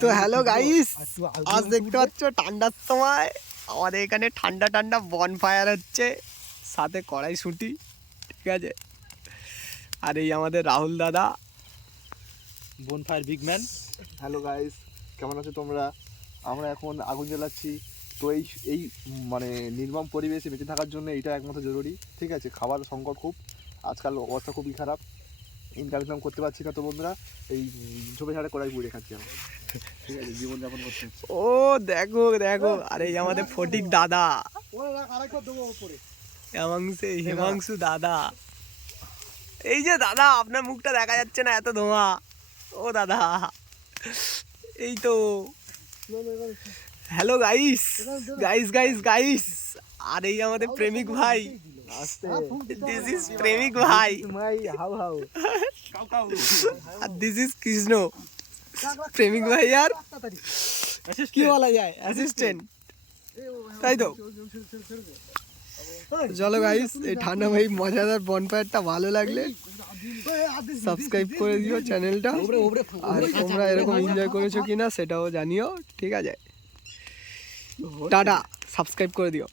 তো hello guys আজ দেখতে পাচ্ছ ঠান্ডার সময়। আমাদের এখানে ঠান্ডা ঠান্ডা বন ফায়ার হচ্ছে সাথে কড়াইশুঁটি ঠিক আছে? আর এই আমাদের রাহুল দাদা। Bonfire big man hello guys কেমন আছো তোমরা? আমরা এখন আগুন জ্বালাচ্ছি। তো এই এই মানে নির্মম পরিবেশে বেঁচে থাকার জন্য এটা একমাত্র জরুরি ঠিক আছে? খাবার সংকট খুব আজকাল অবস্থা খুবই খারাপ। ইনকাম করতে পারছি না তো বন্ধুরা এই ঝোপে ঝাড়ে কড়াই পুড়ে খাচ্ছি আমরা। ঠিক আছে জীবনযাপন করতে হচ্ছে ও দেখো দেখো আর এই আমাদের ফটিক দাদা। হিমাংশু হিমাংশু দাদা। এই যে দাদা আপনার মুখটা দেখা যাচ্ছে না এত ধোঁয়া। ও দাদা এই তো। Hello guys guys guys guys আর এই আমাদের প্রেমিক ভাই। আস্তে। দিস ইজ প্রেমিক ভাই। My how how. R this is Krishna. Premik ভাই আর কি বলা যায়? অ্যাসিস্ট্যান্ট তাই তো। চলো গাইস এই ঠান্ডা ভাই মজাদার বনফায়ারটা ভালো লাগলে সাবস্ক্রাইব করে দিও চ্যানেলটা আর তোমরা এরকম এনজয় করেছ কিনা সেটাও জানিও ঠিক আছে? টাটা সাবস্ক্রাইব করে দিও।